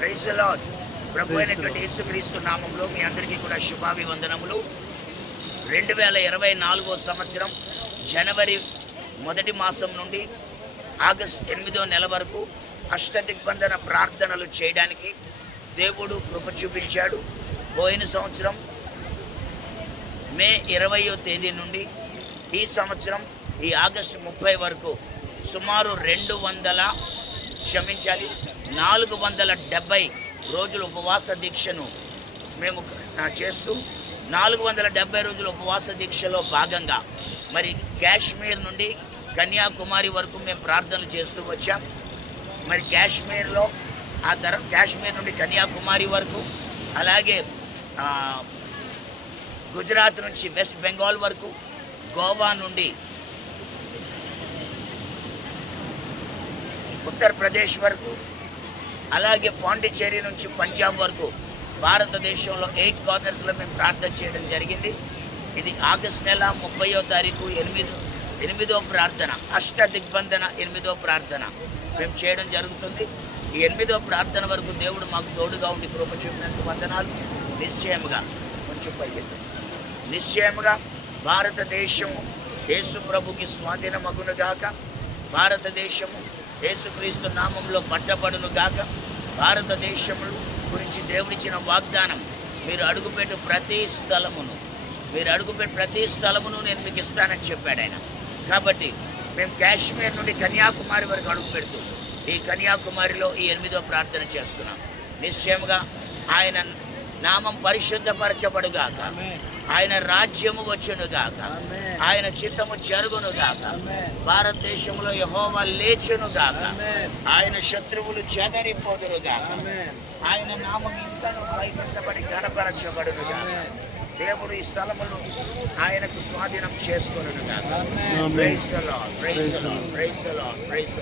Praise lord ప్రభు అయినటువంటి యేసుక్రీస్తు నామంలో మీ అందరికీ కూడా శుభాభివందనములు. రెండు వేల ఇరవై నాలుగో సంవత్సరం జనవరి మొదటి మాసం నుండి ఆగస్ట్ ఎనిమిదో నెల వరకు అష్టదిగ్బంధన ప్రార్థనలు చేయడానికి దేవుడు కృప చూపించాడు. పోయిన సంవత్సరం మే ఇరవయో తేదీ నుండి ఈ సంవత్సరం ఈ ఆగస్టు ముప్పై వరకు సుమారు రెండు వందల క్షమించాలి. నాలుగు వందల డెబ్బై రోజుల ఉపవాస దీక్షను మేము చేస్తూ నాలుగు వందల డెబ్బై రోజుల ఉపవాస దీక్షలో భాగంగా మరి కాశ్మీర్ నుండి కన్యాకుమారి వరకు మేము ప్రార్థనలు చేస్తూ వచ్చాం. మరి కాశ్మీర్లో ఆ తరం కాశ్మీర్ నుండి కన్యాకుమారి వరకు అలాగే గుజరాత్ నుంచి వెస్ట్ బెంగాల్ వరకు గోవా నుండి ఉత్తరప్రదేశ్ వరకు అలాగే పాండిచ్చేరి నుంచి పంజాబ్ వరకు భారతదేశంలో ఎయిట్ కార్నర్స్లో మేము ప్రార్థన చేయడం జరిగింది. ఇది ఆగస్ట్ నెల ముప్పయో తారీఖు ఎనిమిది ఎనిమిదో ప్రార్థన అష్ట దిగ్బంధన ఎనిమిదో ప్రార్థన మేము చేయడం జరుగుతుంది. ఈ ఎనిమిదో ప్రార్థన వరకు దేవుడు మాకు తోడుగా ఉండి కృప చూపినందుకు వందనాలు. నిశ్చయముగా కొంచెం పైకి నిశ్చయముగా భారతదేశము యేసు ప్రభుకి స్వాధీనమగును భారతదేశము యేసుక్రీస్తు నామంలో పట్టబడును గాక. భారతదేశములు గురించి దేవుడిచ్చిన వాగ్దానం మీరు అడుగుపెట్టు ప్రతి స్థలమును మీరు అడుగుపెట్టు ప్రతి స్థలమును నేను మీకు ఇస్తానని చెప్పాడు ఆయన. కాబట్టి మేము కాశ్మీర్ నుండి కన్యాకుమారి వరకు అడుగు పెడుతూ ఈ కన్యాకుమారిలో ఈ ఎనిమిదో ప్రార్థన చేస్తున్నాం. నిశ్చయముగా ఆయన నామం పరిశుద్ధపరచబడుగాక. ఆయన రాజ్యము వచ్చునుగాక ఆయన చిత్తము జరుగునుగాక భారతదేశంలో యహోవా లేచునుగాక ఆయన శత్రువులు చెదరిపోదురుగాక ఆయన నామం ఇంతను పైకెత్తబడి గణపరచబడునుగాక దేవుడు ఈ స్థలమును ఆయనకు స్వాధీనం చేసుకొనుగాక ప్రైజ్